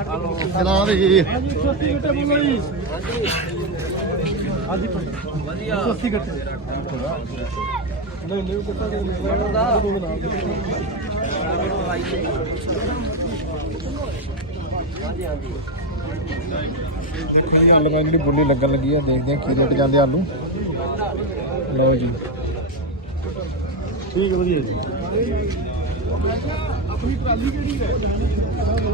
ਜਨਾਬ ਜੀ ਹਾਂਜੀ 180 ਗੱਟੇ ਬੋਲੋ ਜੀ ਹਾਂਜੀ ਵਧੀਆ 180 ਗੱਟੇ ਨਹੀਂ ਨਹੀਂ ਪਤਾ ਨਹੀਂ ਦੇਖਣ ਦੀ ਆਲੂ ਜਿਹੜੀ ਬੁੱਲੀ ਲੱਗਣ ਲੱਗੀ ਆ, ਦੇਖਦੇ ਆ ਕੀ ਰੇਟ ਜਾਂਦੇ ਆਲੂ। ਲਓ ਜੀ। ਠੀਕ ਹੈ? ਵਧੀਆ ਜੀ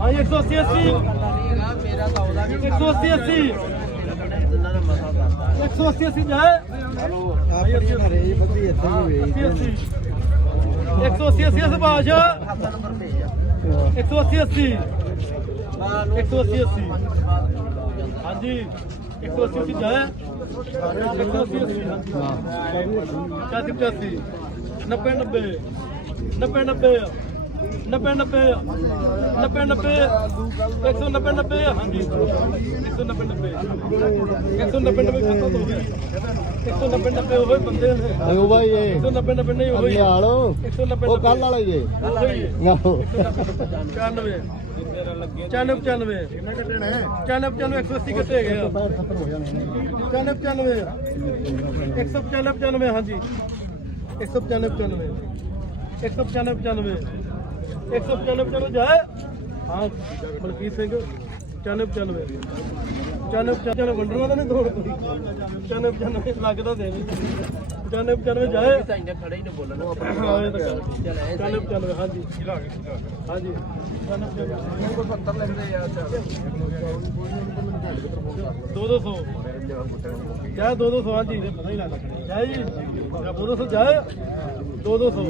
ਹਾਂ 180 80 180 80 180 80 ਜਾਏ। ਆਪਣੀ ਹਰੇ ਬੱਦੀ ਇੱਥੇ ਹੀ 180 80 ਸੁਭਾਸ਼। 180 80 180 80 ਹਾਂਜੀ 180 80 ਜਾਇਆ 180 80 ਹਾਂ 85 90 90 90 90 ਨੱਬੇ ਨੱਬੇ ਨੱਬੇ ਨੱਬੇ 190 ਨੱਬੇ ਹਾਂਜੀ 190 ਨੱਬੇ 190 ਨੱਬੇ ਖਤਮ ਹੋ ਗਈ 190 ਨੱਬੇ ਉਹ ਬੰਦੇ ਨੇ ਆਇਓ ਬਾਈ ਇਹ 190 ਨੱਬੇ ਨਹੀਂ ਹੋਈ ਹਾਲੋ 190 ਉਹ ਕੱਲ ਵਾਲਾ ਹੀ ਹੈ ਕੱਲ ਵਾਲਾ ਹੀ ਹੈ 190 94 94 ਕਿੰਨੇ ਕੱਟਣੇ 94 180 ਕੱਟੇ ਹੈਗੇ ਆ? ਹਾਂ ਮਲਕੀਤ ਸਿੰਘ 94 94 94 ਵੰਡਰਵਾ ਦਾ ਨਹੀਂ ਲੱਗਦਾ ਦੇ ਨਹੀਂ 95 95 ਜਾਏ। ਖੜੇ ਹੀ ਨੇ ਬੋਲਣ। ਚੱਲ ਚੱਲ ਹਾਂਜੀ ਹਾਂਜੀ 70 ਲੈਂਦੇ ਆ ਦੋ ਦੋ ਸੌ। ਜਾ ਦੋ ਦੋ ਸੌ ਹਾਂਜੀ। ਜਾ। ਜੀ ਦੋ ਦੋ ਸੌ ਜਾਏ। ਦੋ ਦੋ ਸੌ।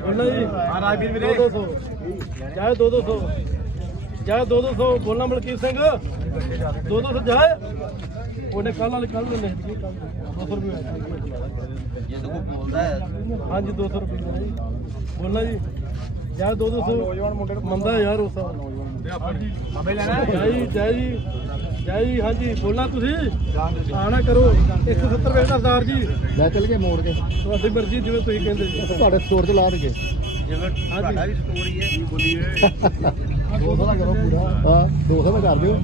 ਬੋਲਣਾ ਜੀ। ਹਾਂ ਰਾਜਵੀਰ ਵੀਰੇ। ਦੋ ਦੋ ਸੌ। ਜਾਏ ਦੋ ਦੋ ਸੌ। ਜਾਏ ਦੋ ਦੋ ਸੌ। ਬੋਲਣਾ ਮਲਕੀਤ ਸਿੰਘ। ਦੋ ਦੋ ਸੌ ਜਾਏ। ਉਹਨੇ ਕੱਲ ਵਾਲੇ ਕੱਲ ਨੇ ਲਿਖ ਦਿੱਤੀ ਕੱਲ 200 ਰੁਪਏ। ਹਾਂਜੀ 200 ਰੁਪਏ ਦਾ ਜੀ। ਬੋਲਣਾ ਜੀ। ਯਾਰ 200 ਨੌਜਵਾਨ ਮੁੰਡੇ ਨੂੰ ਮੰਦਾ ਯਾਰ ਉਸ ਬਾਬੇ ਲੈਣਾ ਜੈ ਜੀ ਜੈ ਜੀ। ਜੈ ਜੀ ਹਾਂਜੀ ਬੋਲਣਾ ਤੁਸੀਂ? ਆਣਾ ਕਰੋ। 170 ਰੁਪਏ ਦਾ ਸਰਦਾਰ ਜੀ। ਲੈ ਚੱਲ ਕੇ ਮੋੜ ਕੇ। ਤੁਹਾਡੀ ਮਰਜ਼ੀ ਜਿਵੇਂ ਤੁਸੀਂ ਕਹਿੰਦੇ ਜੀ। ਤੁਹਾਡੇ ਸਟੋਰ 'ਚ ਲਾ ਦੇਗੇ ਹਾਂਜੀ। ਦੋਸਤ ਦਾ ਕਰੋ ਪੂਰਾ। ਹਾਂ 200 ਦਾ ਕਰ ਦਿਓ।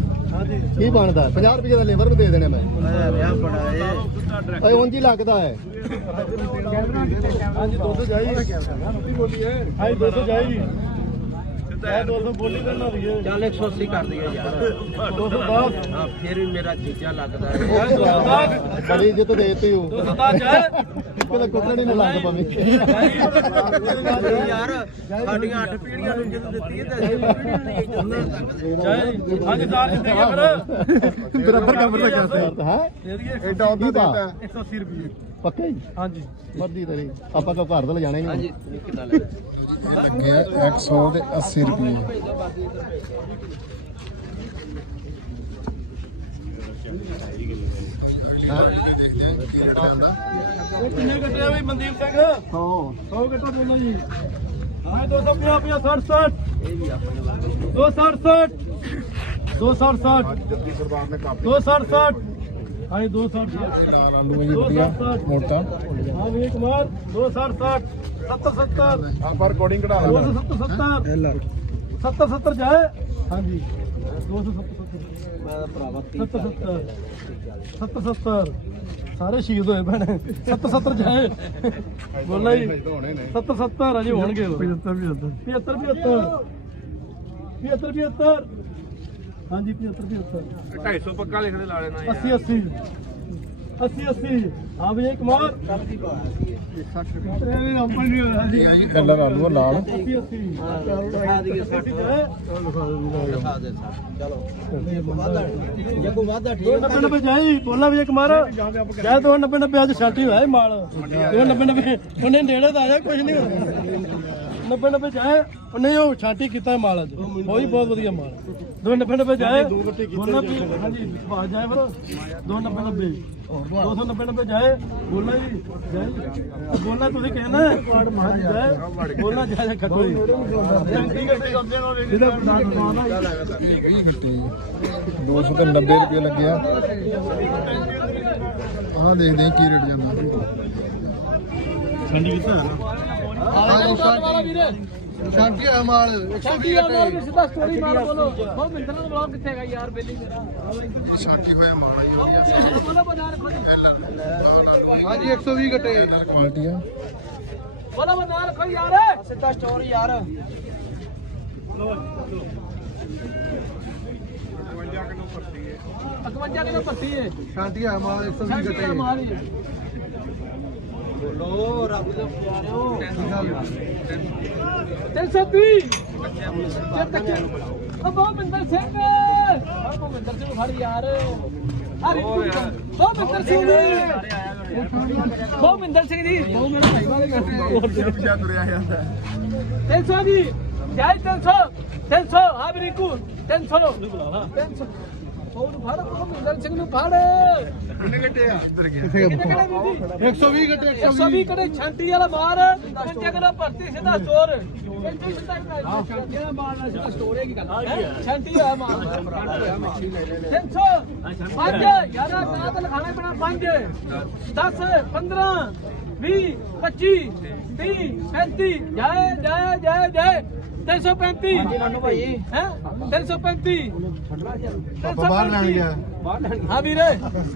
ਕੀ ਬਣਦਾ? 50 ਰੁਪਏ ਦਾ ਲੇਬਰ ਨੂੰ ਦੇ ਦੇਣੇ ਮੈਂ। ਓਏ ਉਂਝ ਹੀ ਲੱਗਦਾ ਹੈ। ਹਾਂਜੀ 200 ਜਾਈ। ਹਾਂਜੀ 200 ਜਾਈ। ਚੱਲ 180 ਕਰ ਦਈਏ ਯਾਰ। 210 ਹਾਂ ਫਿਰ ਵੀ ਮੇਰਾ ਜੀਜਾ ਲੱਗਦਾ ਹੈ। ਇਹ 210 ਬੜੀ ਇੱਜ਼ਤ ਦੇਤੀ ਹੂੰ 210 ਜਾਏ ਕਿਤੇ ਕੁੱਤੇ ਨਹੀਂ ਲੱਗ ਪਵੇ ਯਾਰ ਸਾਡੀਆਂ ਅੱਠ ਪੀੜ੍ਹੀਆਂ ਨੂੰ ਜਦੋਂ ਦਿੱਤੀ ਹੈ ਤੇ ਅਸੀਂ ਪੀੜ੍ਹੀਆਂ ਨੂੰ ਨਹੀਂ ਇੱਜ਼ਤ ਦੇ ਸਕਦੇ ਹਾਂਜੀ ਸਾਰ ਜਿੱਤੇ ਗਏ ਫਿਰ ਬਰਾਬਰ ਕੰਮ ਤਾਂ ਕਰਦੇ ਹਾਂ। ਦੇ ਐਡਾ ਉਦੋਂ ਦਿੱਤਾ 180 ਰੁਪਏ। ਪੱਕਾ? ਹੀ ਹਾਂਜੀ ਮਰਦੀ ਤੇਰੀ ਆਪਾਂ ਕੋ ਘਰ ਦਾ ਲਿਜਾਣਾ ਹੀ ਨਹੀਂ। ਹਾਂਜੀ ਕਿੰਨਾ ਲੈ ਲੱਗੇ ਆ 100 ਤੇ 80 ਰੁਪਏ ਉਹ ਕਿੰਨੇ ਕੱਟਿਆ ਬਈ ਮਨਦੀਪ ਸਿੰਘ? ਹਾਂ 100 ਕੱਟੋ ਬੋਲੋ ਜੀ। ਹਾਂ 250 50 60 ਇਹ ਵੀ ਆਪਣੇ ਵਾਲੇ 260 260 ਜੱਦੀ ਸਰਦਾਰ ਨੇ ਕਾਪੀ 260 ਹਾਂ 260 ਚਾਰ ਆਲੂ ਆ ਜੀ ਵਧੀਆ ਮੋਟਾ। ਹਾਂ ਵੀ ਕੁਮਾਰ 260 70 70 ਆਪਾਂ ਰਿਕਾਰਡਿੰਗ ਕਢਾ 270 70 70 ਜਾਏ ਹਾਂਜੀ 270 ਮੈਂ ਤਾਂ ਭਰਾਵਾ 70 70 70 70 ਸਾਰੇ ਸ਼ਹੀਦ ਹੋਏ ਭੈਣੇ। 70 70 ਜਾਏ। ਬੋਲਾ ਜੀ 70 70 ਅਜੇ ਹੋਣਗੇ। 75 75 75 75 75 ਹਾਂਜੀ 75 75 250 ਪੱਕਾ ਲਿਖਦੇ ਲਾ ਲੈਣਾ 80 80 80 80 ਹਾਂ ਵੀ ਕੁਮਾਰ। ਕਲਰ ਆਲੂ ਲਾਲ 80 80 ਦਿਖਾ ਦਈਏ 60 ਜਾਏ ਦੇ ਚਲੋ ਜੇ ਕੋਈ ਵਾਧਾ ਠੀਕ ਦੋ ਨੱਬੇ ਨੱਬੇ ਜਾਈ ਬੋਲਾ ਵੀ ਕੁਮਾਰ ਜਾਏ ਦੋ ਨੱਬੇ ਨੱਬੇ ਅੱਜ ਛਾਟੀ ਹੋਇਆ ਇਹ ਮਾਲ ਦੋ ਨੱਬੇ ਨੱਬੇ ਉਹਨੇ ਨੇੜੇ ਤਾਂ ਆਇਆ ਕੁਝ ਨਹੀਂ ਹੋਣਾ। 90 90 ਜਾਏ ਉਹ ਉਹ ਛਾਂਟੀ ਕੀਤਾ ਹੈ ਮਾਲ ਅੱਜ ਉਹ ਵੀ ਬਹੁਤ ਵਧੀਆ ਮਾਲ ਦੋ 90 90 ਜਾਏ ਦੋ ਗੱਟੇ ਕੀਤੇ ਹਾਂਜੀ ਬਾਹਰ ਜਾਏ ਫਿਰ ਦੋ 90 90 ਦੋ ਸੌ 90 90 ਜਾਏ ਬੋਲਣਾ ਜੀ ਜਾਏ। ਬੋਲਣਾ ਤੁਸੀਂ ਕਹਿਣਾ ਕੁਆੜ ਮਾਰ ਜਾਏ। ਬੋਲਣਾ ਜਾਏ ਖੱਟੋ ਜੀ। ਛਾਂਟੀ ਗੱਟੇ ਕਰਦੇ ਹੋ ਇਹਦਾ ਨਾਮ ਨਾ 20 ਘੰਟੇ 290 ਰੁਪਏ ਲੱਗਿਆ। ਆਹ ਦੇਖਦੇ ਹਾਂ ਕੀ ਰੇਟ ਜਾਂਦਾ। ਛਾਂਟੀ ਕੀਤਾ ਸ਼ਾਂਤੀ ਆ ਮਾਲ 120 ਘਟੇ ਸਿੱਧਾ ਸਟੋਰੀ ਮਾਰ ਬੋਲੋ। ਉਹ ਮਿੰਦਰ ਦਾ ਬਲੌਗ ਕਿੱਥੇ ਹੈਗਾ ਯਾਰ ਬੇਲੀ ਮੇਰਾ। ਸਾਕੀ ਹੋਇਆ ਮਾਲ ਬੋਲੋ ਬਣਾ ਰੱਖੋ ਹਾਂਜੀ 120 ਘਟੇ। ਕੁਆਲਿਟੀ ਆ। ਬੋਲੋ ਬਣਾ ਰੱਖੋ ਯਾਰ। ਸਿੱਧਾ ਸਟੋਰ ਯਾਰ। 51 ਕਿਲੋ ਪੱਤੀ ਹੈ ਸ਼ਾਂਤੀ ਆ ਮਾਲ 120 ਸਾਡੀ ਘਟੇ। ਮਾਰ ਹੀ ਹੈ। ਬੋਲੋ ਰੱਬ ਦੇ ਪਿਆਰਿਓ ਤਿੰਨ ਸੌ ਵੀਹ ਚੱਲ ਤੱਕ ਉਹ ਬਹੁਤ ਮਿੰਦਰ ਸਿੰਘ। ਉਹ ਬਹੁਤ ਮਿੰਦਰ ਸਿੰਘ ਫੜ ਯਾਰ। ਹਰੀ ਬਹੁਤ ਮਿੰਦਰ ਸਿੰਘ ਜੀ ਬਹੁਤ ਮਿੰਦਰ ਸਿੰਘ ਜੀ ਬਹੁਤ ਮੇਰਾ ਭਾਈ ਵਾਲੇ ਕਰਦੇ ਪਿਛਾ ਤੁਰਿਆ ਜਾਂਦਾ 300 ਜੀ ਜਾਇ 300 300 ਹਾਂ ਵੀ ਰਿਕੂ 300 ਲੋ 300 ਨੂੰ ਫੜ ਮਿੰਦਰ ਸਿੰਘ ਨੂੰ ਫੜ। ਕਿੰਨੇ ਘੰਟੇ ਆ? ਇੱਧਰ ਗਿਆ। ਕਿੰਨੇ ਕਿਹੜੇ ਵੀ ਜੀ 120 ਘਟੇ 120 ਕੜੇ ਛਾਂਟੀ ਵਾਲਾ ਮਾਰ? ਪੰਜੇ ਕਿਲੋ ਭਰਤੀ ਸਿੱਧਾ ਸਟੋਰ ਇੱਥੇ ਸਿੱਧਾ ਛਾਂਟੀ ਵਾਲਾ ਮਾਰ ਨਾਲ ਸਿੱਧਾ ਸਟੋਰ ਹੈ ਕੀ ਗੱਲ ਛਾਂਟੀ ਆ ਮਾਰ। 300 ਪੰਜ ਯਾਰਾ ਕਰਾ ਤਾਂ ਲਖਾਣਾ ਪੈਣਾ ਪੰਜ। 10 15 20 25 30 35 ਜਾਏ ਜਾਏ ਜਾਏ ਜਾਏ 335 ਨਾਨੂ ਭਾਈ। ਹੈ? 335 ਪਾਪਾ ਬਾਹਰ ਲੈਣ ਗਿਆ। ਹਾਂ ਵੀਰੇ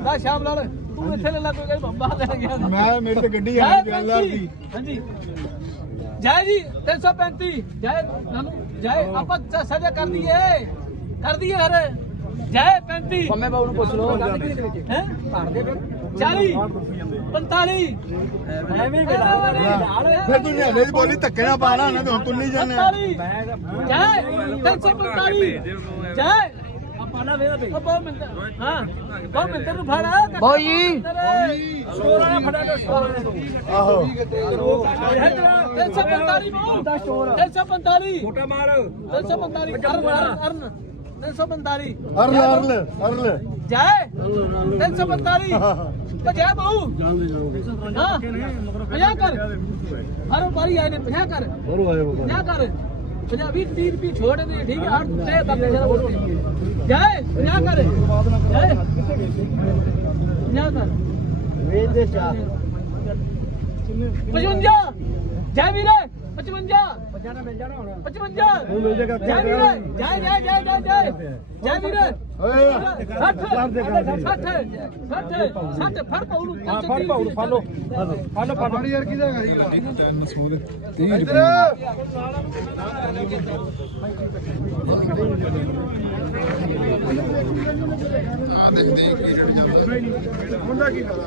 ਦਾ ਸ਼ਾਮ ਲਾਲ ਤੂੰ ਇੱਥੇ ਲੈ ਲਾ ਕੋਈ ਗੱਲ ਬਾਹਰ ਲੈਣ ਗਿਆ। ਮੈਂ ਮੇਰੀ ਤੇ ਗੱਡੀ ਆ ਜੈ ਗੱਲ ਆ ਦੀ। ਹਾਂਜੀ। ਜੈ ਜੀ 335 ਜੈ ਨਾਨੂ ਜੈ ਆਪਾਂ ਸਜ਼ਾ ਕਰ ਦਈਏ। ਕਰ ਦਈਏ ਹਰੇ। ਜੈ 35 ਪੰਮੇ ਬਾਬੂ ਨੂੰ ਪੁੱਛ ਲਓ। ਹੈ? ਘਰ ਦੇ ਫਿਰ 40 45 ਐਵੇਂ ਫਿਰ ਤੂੰ ਨਿਆਣੇ ਦੀ ਬੋਲੀ ਧੱਕੇ ਨਾਲ ਪਾਣਾ ਨਾ ਤੇ ਹੁਣ ਤੁੰਨੀ ਜਾਂਦੇ ਆ 45 ਜੈ। 345 ਜੈ। ਨਾ ਵੇਦਾ ਬਈ ਬਹੁਤ ਮਿੰਟ। ਹਾਂ। ਬਹੁਤ ਮਿੰਟ ਨੂੰ ਫੜ। ਬੋਈ ਸੋਰਾ ਨਾ ਫੜਿਆ ਸੋਰਾ ਨੇ ਆਹੋ। 345 ਬਹੁ 345 ਛੋਟਾ ਮਾਰ। 345 ਅਰਨ ਅਰਨ 345 ਅਰਲ ਅਰਲ ਅਰਲ। ਜੈ। 345 ਤੇ ਜੈ ਬਹੁ ਹਾਂ 50 ਕਰ। ਹਰ ਵਾਰੀ ਆਏ ਨੇ 50 ਕਰ। ਹੋਰ ਆਏ 50 ਕਰ। 50 20 30 ਰੁਪਏ ਛੋੜ ਦੇ ਠੀਕ ਹੈ? 8 ਤੇ ਬੰਦੇ ਜਰਾ ਬੋਲ। ਜੈ 50 ਕਰ। ਜੈ 50 ਕਰ। ਵੇਚ ਦੇ ਚਾਰ। 55 ਜੈ ਵੀਰੇ। 55 55 ਹੁਣ ਮਿਲ ਜਾਏਗਾ ਜੈ ਵੀਰੇ ਜੈ ਜੈ ਜੈ ਜੈ ਜੈ। ਜੈ ਵੀਰੇ। ਓਏ 60 60 60 60 ਫੜ ਪਾਉ ਨੂੰ ਹਾਂ ਫੜ ਪਾਉ ਨੂੰ ਫਾਲੋ ਫਾਲੋ ਫੜ ਯਾਰ ਕਿਹਦਾ ਹੈਗਾ ਸੀਗਾ? 300 ਦੇ 30 ਇੱਧਰ। ਰੁਪਏ ਆ ਦੇਖਦੇ ਹਾਂ ਕੀ ਰੇਟ ਜਾਂਦਾ ਮੁੰਡਾ ਕੀ ਕਰਦਾ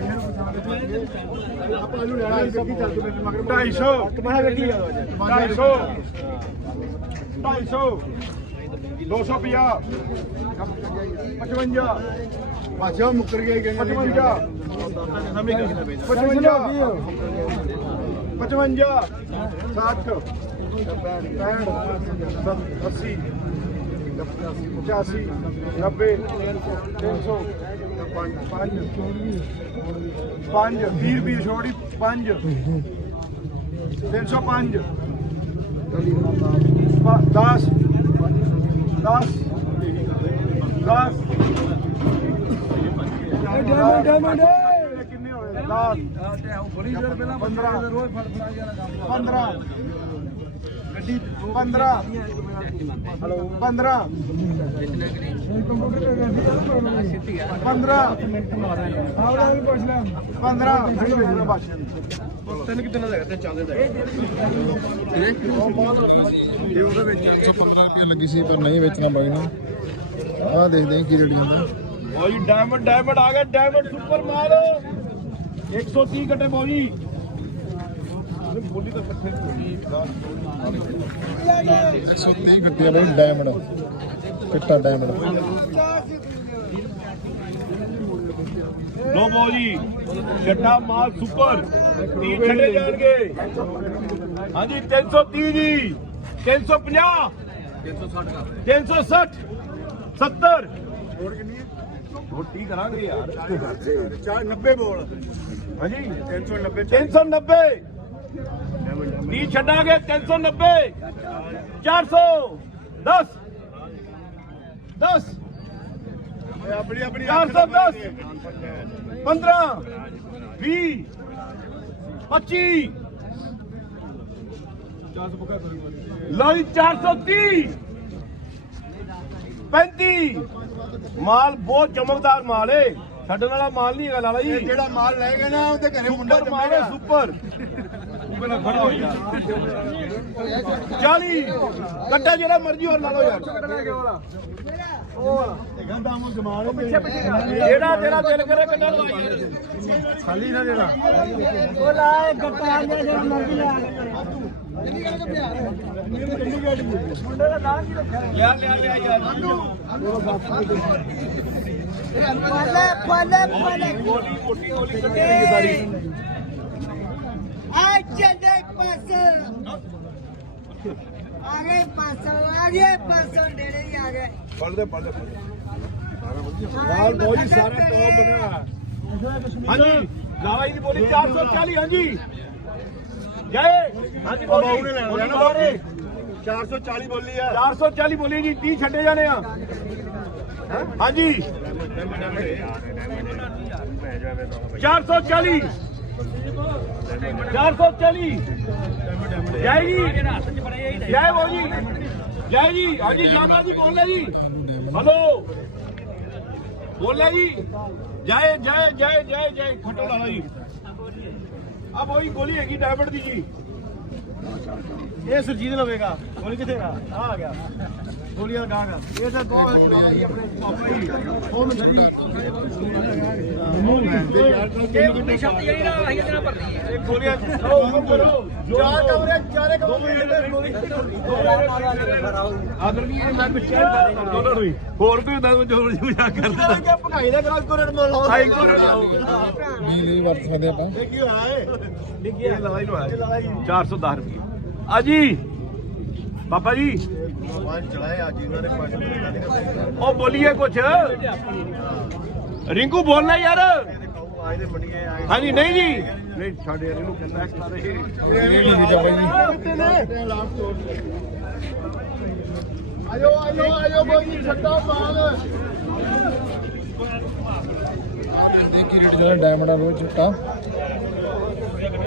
ਆਪਾਂ ਨੂੰ ਲੈਣਾ ਇਸ ਕੀ ਚੱਲ ਜੂ ਮਗਰ 250 ਮੈਂ ਗੱਡੀ 250 250 250 55 ਪਾਛਾ ਮੁੱਕਰ ਗਿਆ ਕਹਿੰਦੇ 55 55 55 60 80 85 90 300 ਪੰਜ ਪੰਜ। 20 ਰੁਪਏ ਛੋੜੀ 5 305 10 10 10 ਕਿੰਨੇ ਹੋਏ? 10 15 15 ਗੱਡੀ 15 ਹਲੋ। 15 15 15 ਤੈਨੂੰ ਕਿੰਨਾ ਲੱਗਾ? ਤੇ ਚੱਲਦੇ ਦਾ। ਇਹ ਉਹਦੇ ਵਿੱਚ 115 ਰੁਪਏ ਲੱਗੀ ਸੀ ਪਰ ਨਹੀਂ ਵੇਚਣਾ ਬਾਈ ਨੂੰ। ਆ ਦੇਖਦੇ ਹਾਂ ਕੀ ਰੇਟ ਜਾਂਦਾ। ਬੋਜੀ ਡਾਇਮੰਡ ਡਾਇਮੰਡ ਆ ਗਿਆ ਡਾਇਮੰਡ ਸੁਪਰ ਮਾਲ। 130 ਘਟੇ ਪੱਠੇ 130 ਗੱਟੇ ਵਾਲੇ ਡਾਇਮੰਡ। ਚਿੱਟਾ ਡਾਇਮੰਡ। ਲੋ ਬੋਜੀ ਛੱਡਾ ਮਾਲ ਸੁਪਰ। 30 ਛੱਡੇ ਜਾਣਗੇ। ਹਾਂਜੀ 330 ਜੀ 350 360 70 ਰੋਟੀ ਕਰਾਂਗੇ ਯਾਰ। 90 ਬੋਲ। ਹਾਂਜੀ। 390 390 30 ਛੱਡਾਂਗੇ 390 400 10 10 ਆਪਣੀ ਆਪਣੀ 410 15 20 25 ਲਓ ਜੀ 430 35 ਮਾਲ ਬਹੁਤ ਚਮਕਦਾਰ ਮਾਲ ਏ। ਛੱਡਣ ਵਾਲਾ ਮਾਲ ਨਹੀਂ ਹੈਗਾ ਲਾਲਾ ਜੀ। ਜਿਹੜਾ ਮਾਲ ਲੈ ਗਏ ਨਾ ਉਹਦੇ ਘਰੇ ਮੁੰਡਾ ਸੁਪਰ ਮਾਲ ਸੁਪਰ। 40 ਕੱਟਾ ਜਿਹੜਾ ਮਰਜ਼ੀ ਹੋਰ ਲਾ ਲਓ ਯਾਰ। ਗੰਦਾ ਮੂੰਹ ਜਮਾਨ ਜਿਹੜਾ ਜਿਹੜਾ ਦਿਲ ਕਰੇ ਕੱਟਾ ਲਓ। ਯਾਰ ਖਾਲੀ ਨਾ ਜਿਹੜਾ। ਯਾਰ ਲਿਆ ਲਿਆ ਯਾਰ। ਪਲੇ ਪਲੇ ਪਲੇ ਗੋਲੀ ਮੋਟੀ ਗੋਲੀ ਕੱਢੀ ਹੈ ਚੱਲੇ ਪਾਸ। ਆ ਗਏ ਪਾਸ ਆ ਗਏ ਪਾਸ ਡੇਰੇ ਹੀ ਆ ਗਏ। ਪੜਦੇ ਪੜਦੇ ਮਾਲ ਬਹੁਤ ਹੀ ਸਾਰਾ ਟੌਪ ਬਣਿਆ। ਹਾਂਜੀ ਲਾਲਾ ਜੀ ਦੀ ਬੋਲੀ 440 ਹਾਂਜੀ। ਜੈ। ਹਾਂਜੀ ਬੋਲੀ। ਉਹਨੇ ਲੈਣਾ ਬੋਲੀ ਨਾ ਮਾਰੇ। 440 ਬੋਲੀ ਆ। 440 ਬੋਲੀ ਜੀ 30 ਛੱਡੇ ਜਾਣੇ ਆ। ਹਾਂਜੀ। 440 440 ਜੈ ਜੀ। ਜੈ ਬੋ ਜੀ। ਜੈ ਜੀ। ਹਾਂਜੀ ਸ਼ਾਮਲਾ ਜੀ, ਬੋਲ ਜੀ। ਹਲੋ। ਬੋਲ ਜੀ। ਜੈ ਜੈ ਜੈ ਜੈ ਜੈ ਖੱਟੋ ਲਾਲਾ ਜੀ। ਆ ਬੋਈ ਗੋਲੀ ਹੈਗੀ ਡਾਇਮੰਡ ਦੀ ਜੀ। ਇਹ ਸੁਰਜੀਤ ਲਵੇਗਾ। ਗੋਲੀ ਕਿੱਥੇ ਆ? ਆ ਆ ਗਿਆ। ਗੋਲੀ ਦਾ ਗਾਗਾ ਇਹ ਤਾਂ ਦੋ ਚਲਾਵਾ ਜੀ ਆਪਣੇ ਪਾਪਾ ਜੀ। ਉਹ ਮੰਦਰ ਜੀ ਇਹ ਉਨੀ ਸ਼ਬਦ ਜਿਹੜੀ ਨਾ ਆਹੀ ਜਨਾ ਭਰਦੀ ਹੈ। ਇਹ ਗੋਲੀਆਂ ਉਹ ਉੱਪਰ ਕਰੋ। ਚਾਰ ਕਮਰੇ ਚਾਰੇ ਕਮਰੇ ਗੋਲੀ ਆਦਰ ਵੀ ਇਹ ਮੈਂ ਪਿੱਛੇ ਦੋਨੋਂ ਨੂੰ ਹੋਰ ਕੋਈ ਹੁੰਦਾ ਜੋ ਮਜ਼ਾਕ ਕਰਦਾ ਕਿ ਭਗਾਈ ਦਾ ਕਰਾਸ ਕੋਰੇਟ ਮੋਲ ਲਾਓ ਹਾਈ ਕੋਰੇਟ ਲਾਓ। ਵੀ ਨਹੀਂ ਵਰਤ ਸਕਦੇ ਆਪਾਂ। ਇਹ ਕੀ ਹੋਇਆ ਏ ਨਿੱਕੀ ਲੜਾਈ ਨੂੰ। ਆਇਆ 410 ਰੁਪਏ। ਅਜੀ ਪਾਪਾ ਜੀ। ਮੋਬਾਈਲ ਚਲਾਏ ਅੱਜ ਇਹਨਾਂ ਨੇ ਪਾਸ ਉਹ ਬੋਲੀਏ ਕੁਛ। ਰਿੰਕੂ ਬੋਲਣਾ ਯਾਰ। ਦੇ ਹਾਂਜੀ ਨਹੀਂ ਜੀ। ਨਹੀਂ ਛੱਡ ਯਾਰ ਇਹਨੂੰ ਕਹਿੰਦਾ ਆ ਆਇਓ ਆਇਓ ਆਇਓ ਬੋਲੀ ਛੱਡੋ ਮਾਲ ਇਹ ਕੀ ਰੇਟ ਜਾਂਦਾ ਡਾਇਮੰਡ ਵਾਲਾ ਚਿੱਟਾ।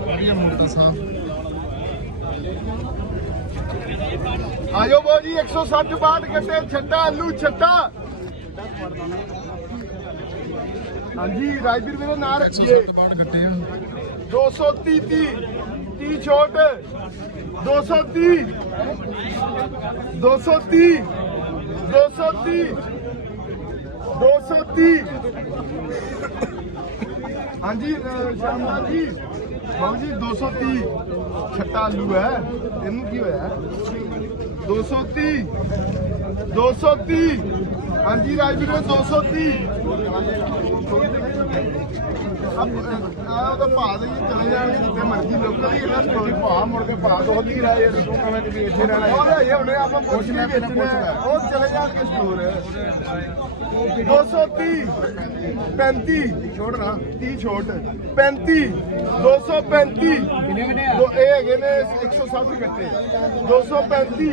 ਵਧੀਆ ਮੂਡ ਦੱਸਾਂ ਆਇਓ ਬੋਲੀ 160 ਬਾਟ ਗੱਡੇ ਛੱਡਾ, ਆਲੂ ਛੱਡਾ। ਹਾਂਜੀ, ਰਾਜਵੀਰ ਵੀਰੇ, ਨਾਂ ਰੱਖੀਏ। 230 30 ਛੋਟ। 230 230 230 230 ਹਾਂਜੀ ਸ਼ਾਮਾ ਜੀ ਬਾਬੂ ਜੀ 230 ਛੱਟਾ ਆਲੂ ਹੈ। ਇਹਨੂੰ ਕੀ ਹੋਇਆ? 230 230 ਹਾਂਜੀ ਰਾਜਵੀਰ 230 ਆ ਉਹਦਾ ਭਾਅ ਦੇ ਚਲੇ ਜਾਣਗੇ ਜਿੱਥੇ ਮਰਜ਼ੀ ਲੋਕਲ ਹੀ ਇਹਨਾਂ ਸਟੋਰੀ ਭਾਅ ਮੁੜ ਕੇ ਭਾਅ ਤੋਂ ਨਹੀਂ ਰਹੇ ਯਾਰ ਤੂੰ ਕਵੇਂ ਕਿ ਇੱਥੇ ਰਹਿਣਾ ਉਹ ਇਹ ਹੁਣੇ ਆਪਾਂ ਪੁੱਛ ਨਹੀਂ ਵੇਚਣਾ ਉਹ ਚਲੇ ਜਾਣਗੇ ਸਟੋਰ 230 35 ਛੋੜ ਨਾ 30 ਛੋਟ। 35 235 ਦੋ ਇਹ ਹੈਗੇ ਨੇ 160 ਕੱਟੇ 235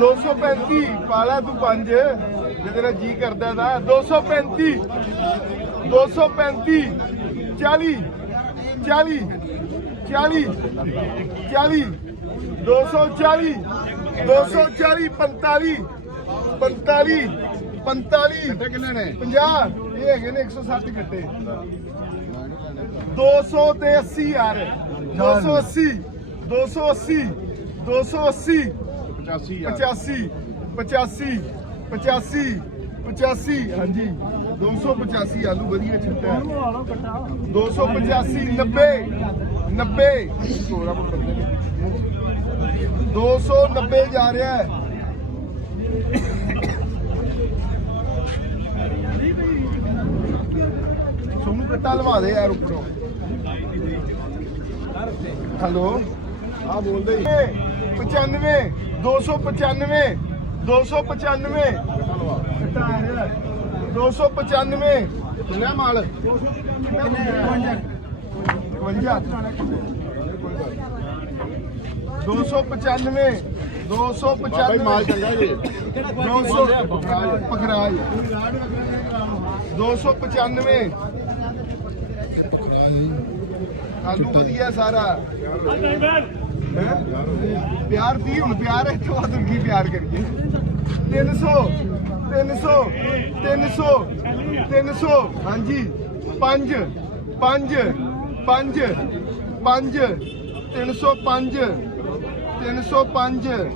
235 ਪਾਲਾ ਤੂੰ ਪੰਜ। ਜੇ ਤੇਰਾ ਜੀ ਕਰਦਾ ਤਾਂ 235 235 40 40 40 40 240 240 45 45 45 ਕਿੰਨੇ ਨੇ 50 ਇਹ ਹੈਗੇ ਨੇ 160 ਕੱਟੇ 200 ਤੇ 80 ਯਾਰ 280 280 280 85 85 85 85 85 ਹਾਂਜੀ 285 ਆਲੂ ਵਧੀਆ ਛੱਟਾ 285 90 90 290 ਜਾ ਰਿਹਾ ਹੈ। ਸੋਨੂੰ ਕੱਟਾ ਲਵਾ ਦੇ ਯਾਰ ਉੱਪਰੋਂ। ਹੈਲੋ? ਆ ਬੋਲਦੇ 95 295 295 ਕੱਟਾ ਆ ਰਿਹਾ 295 ਲੈ ਮਾਲ? 295 295 ਮਾਲ ਚੰਗਾ ਜੀ। 200 ਪਖਰਾਜ 295 ਆਲੂ ਵਧੀਆ ਸਾਰਾ? ਪਿਆਰ ਦੀ ਹੁਣ ਪਿਆਰ ਹੈ ਤੋਂ ਕੀ ਪਿਆਰ ਕਰੀਏ। 300 300 300 300 ਹਾਂਜੀ 5 5 5 5 305 305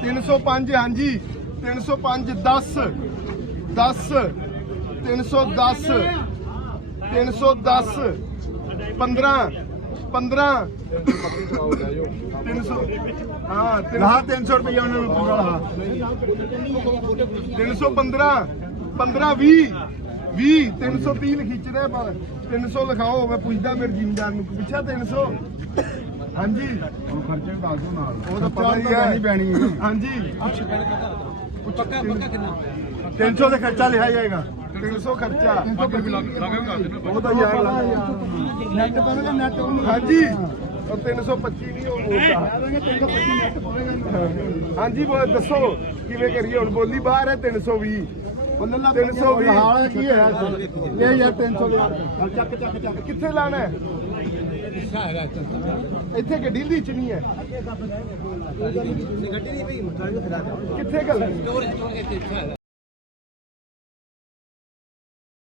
305 ਹਾਂਜੀ 305 10 10 310 310 15 15 300 ਹਾਂ 300 ਰੁਪਏ ਉਹਨਾਂ ਨੂੰ ਪੂਰਾ ਲਾ 315 15 20 20 330 ਖਿੱਚਦੇ ਪਰ 300 ਲਿਖਾਓ ਮੈਂ ਪੁੱਛਦਾ ਮੇਰੇ ਜ਼ਿਮੀਦਾਰ ਨੂੰ ਪਿੱਛਾ 300 ਹਾਂਜੀ। ਹੁਣ ਖਰਚੇ ਦੱਸ ਦੋ ਨਾਲ। ਉਹ ਤਾਂ ਪਤਾ ਹੀ ਹੈ। ਪੈਣੀ ਹਾਂਜੀ। ਪੱਕਾ ਪੱਕਾ ਕਿੰਨਾ? 300 ਦਾ ਖਰਚਾ ਲਿਆ ਜਾਏਗਾ। 300 ਖਰਚਾ। ਉਹ ਤਾਂ ਯਾਰ ਨੈਟ ਪਾਵੇਗਾ ਨੈਟ ਹਾਂਜੀ। ਉਹ 325 ਨਹੀਂ ਉਹ ਬੋਲਦਾ ਹਾਂਜੀ ਬੋਲ ਦੱਸੋ ਕਿਵੇਂ ਕਰੀਏ ਹੁਣ? ਬੋਲੀ ਬਾਹਰ ਹੈ 320 320 ਹਾਲ ਕੀ ਹੋਇਆ ਇਹ ਯਾਰ 300 ਦੇ ਯਾਰ। ਚੱਕ ਚੱਕ ਚੱਕ ਕਿੱਥੇ ਲਾਣਾ ਹੈ? ਇੱਥੇ ਗੱਡੀ ਦੀ ਚ ਨਹੀਂ ਹੈ। ਗੱਡੀ ਪਈ ਕਿੱਥੇ ਗੱਲ